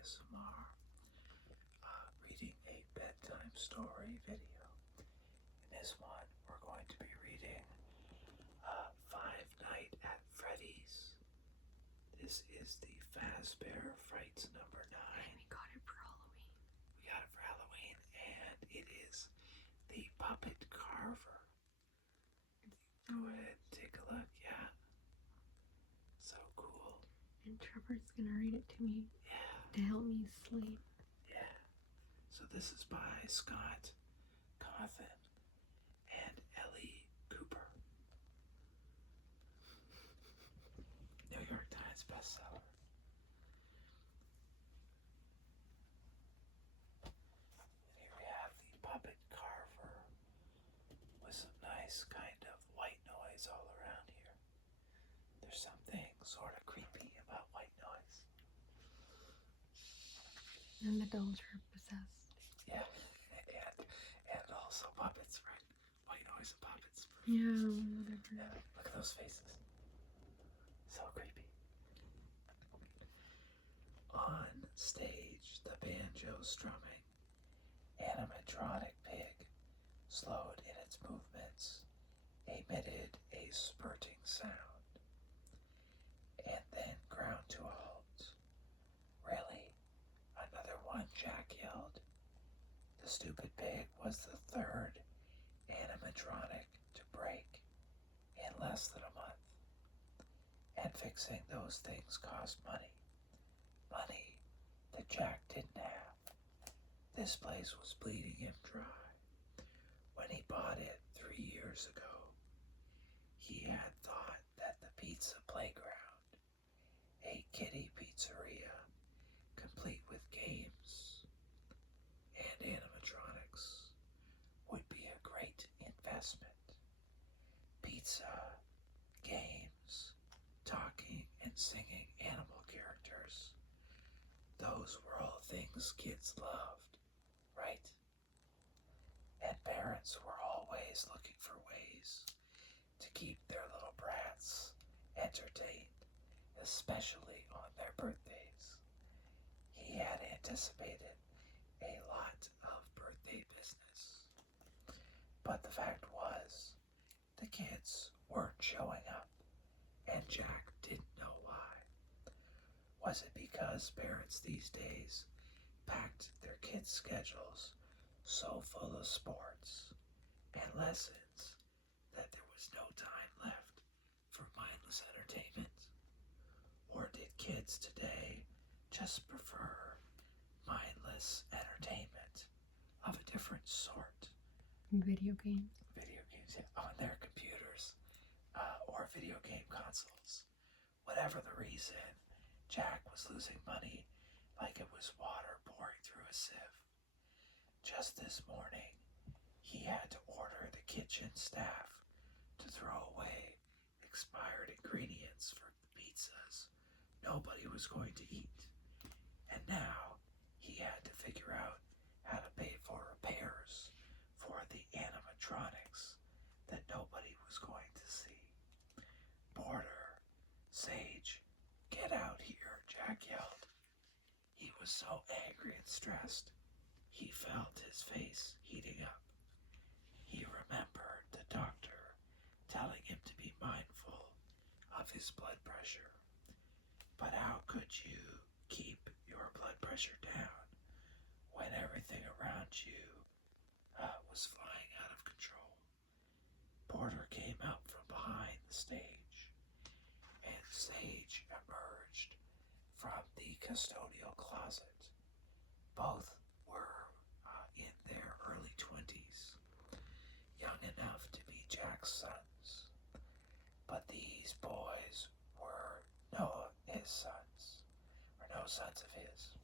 ASMR, reading a bedtime story video. In this one, we're going to be reading Five Nights at Freddy's. This is the Fazbear Frights number 9. And we got it for Halloween. We got it for Halloween, and it is the Puppet Carver. Go ahead and take a look, yeah. So cool. And Trevor's gonna read it to me. Yeah. To help me sleep. Yeah. So this is by Scott Cawthon and Ellie Cooper. New York Times bestseller. And here we have the Puppet Carver with some nice kind of white noise all around here. There's something sort of creepy about white noise. And the dolls are possessed. Yeah, and also puppets, right? White noise and puppets. Yeah, whatever. Yeah, look at those faces. So creepy. On stage, the banjo strumming, animatronic pig slowed in its movements, emitted a spurting sound, and then ground to a halt. Really? Another one, Jack yelled. The stupid pig was the third animatronic to break in less than a month. And fixing those things cost money. Money that Jack didn't have. This place was bleeding him dry. When he bought it 3 years ago, he had thought that the pizza playground, a kiddie pizzeria, complete with games and animatronics, would be a great investment. Pizza, games, talking and singing animal characters. Those were all things kids loved, right? And parents were always looking for ways to keep their little brats entertained, especially on their birthdays. He had anticipated a lot of birthday business. But the fact was, the kids weren't showing up, and Jack didn't know why. Was it because parents these days packed their kids' schedules so full of sports and lessons that there was no time left for mindless entertainment? Or did kids today just prefer mindless entertainment of a different sort? Video games. Video games, yeah, on their computers or video game consoles. Whatever the reason, Jack was losing money like it was water pouring through a sieve. Just this morning, he had to order the kitchen staff to throw away expired ingredients for the pizzas nobody was going to eat. And now he had to figure out how to pay for repairs for the animatronics that nobody was going to see. Porter, Sage, get out here, Jack yelled. He was so angry and stressed, he felt his face heating up. He remembered the doctor telling him to be mindful of his blood pressure. But how could you keep your blood pressure down when everything around you was flying out of control? Porter came out from behind the stage, and Sage emerged from the custodial closet. Both were in their early 20s, young enough to be Jack's sons. But these boys were no sons of his.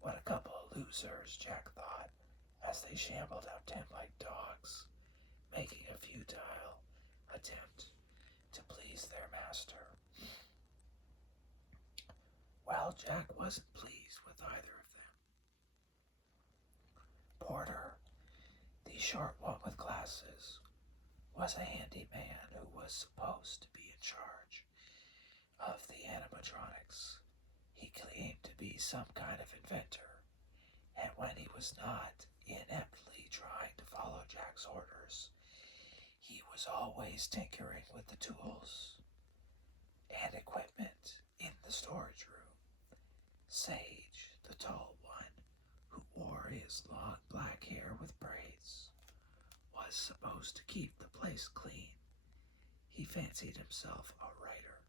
What a couple of losers, Jack thought, as they shambled out 10 like dogs, making a futile attempt to please their master. Well, Jack wasn't pleased with either of them. Porter, the short one with glasses, was a handyman who was supposed to be in charge of the animatronics. He claimed to be some kind of inventor, and when he was not ineptly trying to follow Jack's orders, he was always tinkering with the tools and equipment in the storage room. Sage, the tall one, who wore his long black hair with braids, was supposed to keep the place clean. He fancied himself a writer.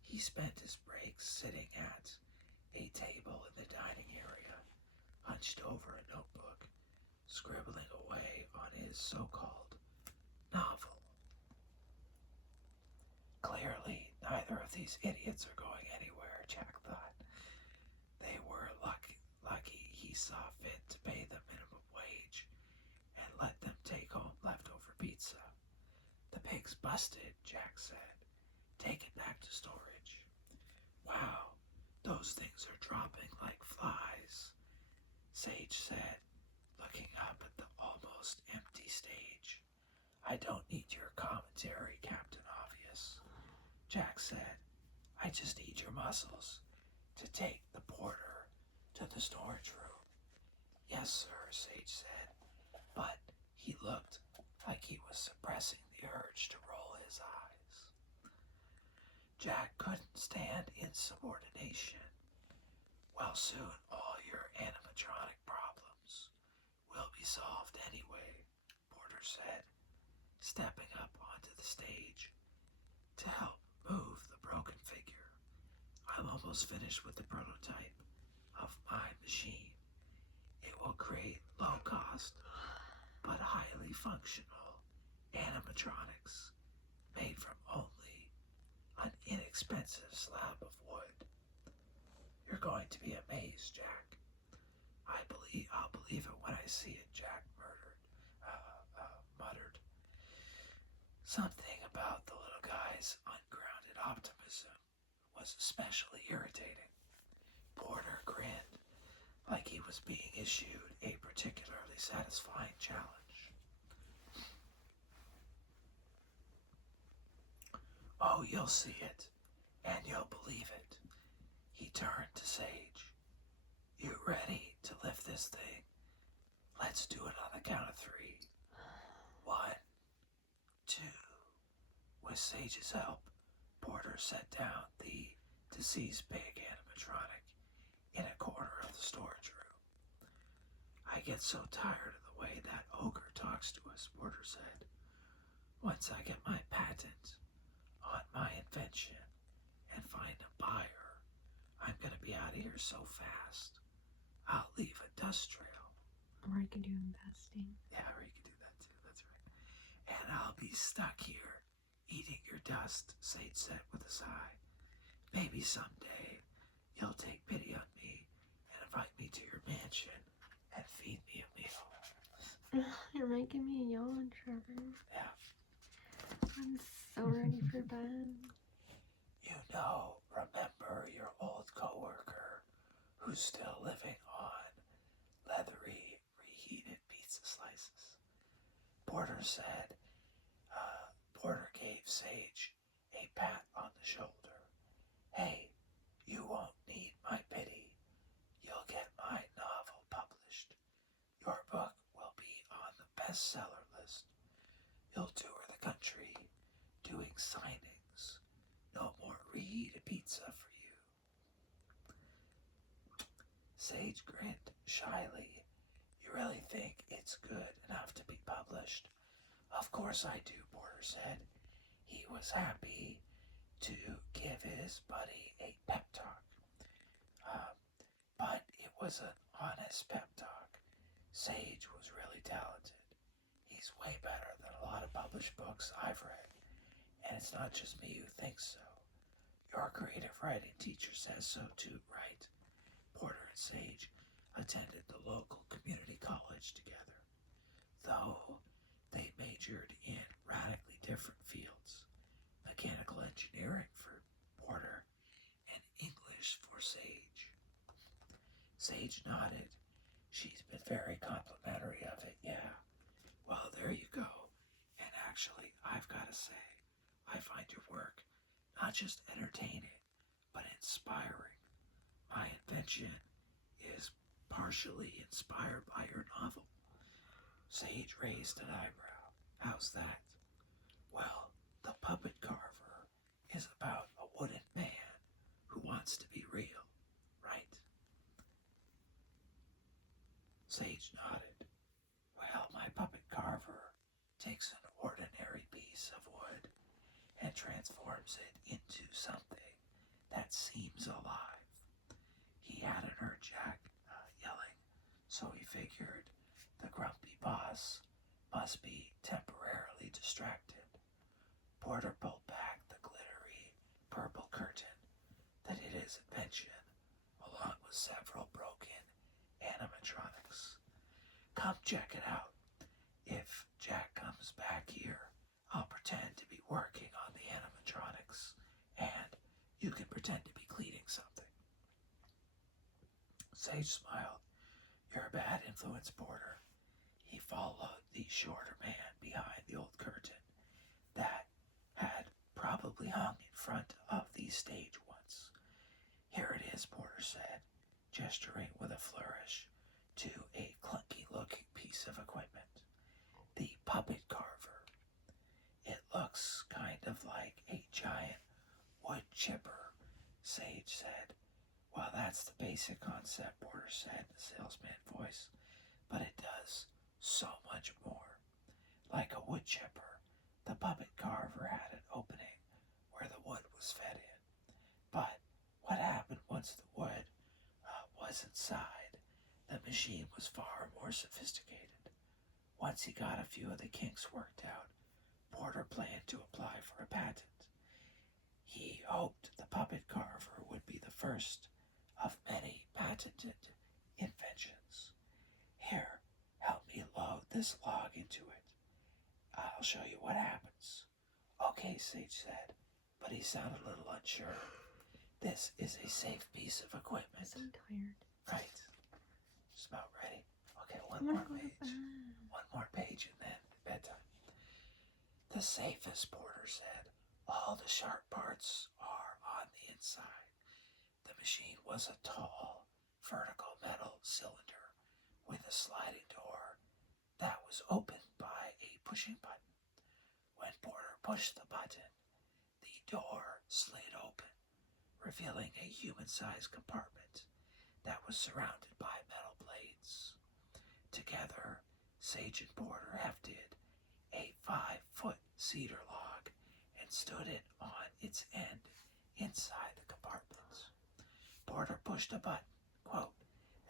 He spent his breaks sitting at a table in the dining area, hunched over a notebook, scribbling away on his so-called novel. Clearly, neither of these idiots are going anywhere, Jack thought. They were lucky he saw fit to pay the minimum wage and let them take home leftover pizza. The pig's busted, Jack said. Take it back to storage. Wow, those things are dropping like flies, Sage said, looking up at the almost empty stage. I don't need your commentary, Captain Obvious, Jack said. I just need your muscles to take the porter to the storage room. Yes, sir, Sage said, but he looked like he was suppressing the urge to roll his eyes. Jack couldn't stand insubordination. Well, soon all your animatronic problems will be solved anyway, Porter said, stepping up onto the stage to help move the broken figure. I'm almost finished with the prototype of my machine. It will create low-cost but highly functional animatronics made from only an inexpensive slab of wood. You're going to be amazed, Jack. I'll believe it when I see it, Jack muttered. Something about the little guy's ungrounded optimism was especially irritating. Porter grinned like he was being issued a particularly satisfying challenge. Oh, you'll see it, and you'll believe it. He turned to Sage. You ready to lift this thing? Let's do it on the count of 3. 1, 2. With Sage's help, Porter set down the deceased pig animatronic in a corner of the storage room. I get so tired of the way that ogre talks to us, Porter said. Once I get my patent on my invention and find a buyer, I'm gonna be out of here so fast. I'll leave a dust trail. Or I could do investing. Yeah, or you could do that too, that's right. And I'll be stuck here, eating your dust, Sage said with a sigh. Maybe someday you'll take pity on me and invite me to your mansion and feed me a meal. You're making me yawn, Trevor. Yeah. I'm so ready for bed. You know, remember your old coworker who's still living on leathery, reheated pizza slices? Porter said. Porter gave Sage a pat on the shoulder. Hey, you won't need my pity. You'll get my novel published. Your book will be on the bestseller list. You'll tour the country doing signings. No more reheated pizza for you. Sage grinned shyly. You really think it's good enough to be published? Of course I do, Porter said. He was happy to give his buddy a pep talk. But it was an honest pep talk. Sage was really talented. He's way better than a lot of published books I've read. And it's not just me who thinks so. Your creative writing teacher says so too, right? Porter and Sage attended the local community college together, though they majored in radically different fields. Mechanical engineering for Porter and English for Sage. Sage nodded. She's been very complimentary of it, yeah. Well, there you go. And actually, I've got to say, I find your work not just entertaining, but inspiring. my invention is partially inspired by your novel. Sage raised an eyebrow. How's that? Well, the puppet carver is about a wooden man who wants to be real, right? Sage nodded. Well, my puppet carver takes an ordinary piece of wood and transforms it into something that seems alive. He hadn't heard Jack yelling, so he figured the grumpy boss must be temporarily distracted. Porter pulled back the glittery purple curtain that hid his invention, along with several broken animatronics. Come check it out. If Jack comes back here, I'll pretend to be working on the animatronics, and you can pretend to be cleaning something. Sage smiled. You're a bad influence, Porter. He followed the shorter man behind the old curtain that had probably hung in front of the stage once. Here it is, Porter said, gesturing with a flourish to a clunky-looking piece of equipment. The puppet carver. It looks kind of like a giant wood chipper, Sage said. Well, that's the basic concept, Porter said in a salesman voice, but it does so much more. Like a wood chipper, the puppet carver had an opening where the wood was fed in. But what happened once the wood was inside? The machine was far more sophisticated. Once he got a few of the kinks worked out, Porter planned to apply for a patent. He hoped the puppet carver would be the first of many patented inventions. Here, help me load this log into it. I'll show you what happens. Okay, Sage said, but he sounded a little unsure. This is a safe piece of equipment. I'm tired. Right. Just about ready. Okay, I one wanna more go to page. bed. One more page and then bedtime. The safest, Porter said. All the sharp parts are on the inside. The machine was a tall, vertical metal cylinder with a sliding door that was opened by a pushing button. When Porter pushed the button, the door slid open, revealing a human-sized compartment that was surrounded by metal blades. Together, Sage and Porter hefted a 5-foot cedar log and stood it on its end inside the compartment. Porter pushed a button, quote,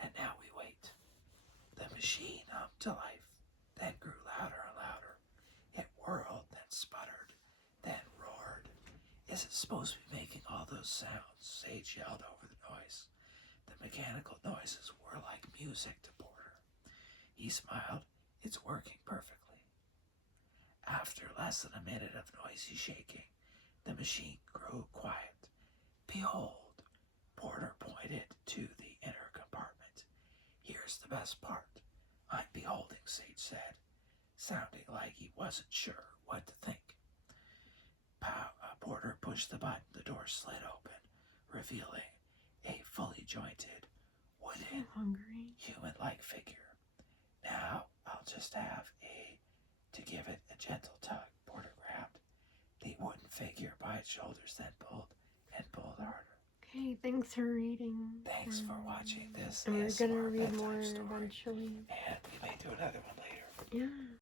and now we wait. The machine hummed to life, then grew louder and louder. It whirled, then sputtered, then roared. Is it supposed to be making all those sounds? Sage yelled over the noise. The mechanical noises were like music to Porter. He smiled. It's working perfectly. After less than a minute of noisy shaking, the machine grew quiet. Behold, Porter pointed to the inner compartment. Here's the best part. I'm beholding, Sage said, sounding like he wasn't sure what to think. Porter pushed the button. The door slid open, revealing a fully jointed, wooden, human-like figure. Now I'll just have to give it a gentle tug. Porter grabbed the wooden figure by its shoulders, then pulled and pulled harder. Okay, thanks for reading. Thanks for watching this. And we're ASMR gonna read bedtime more story. eventually. And we may do another one later. Yeah.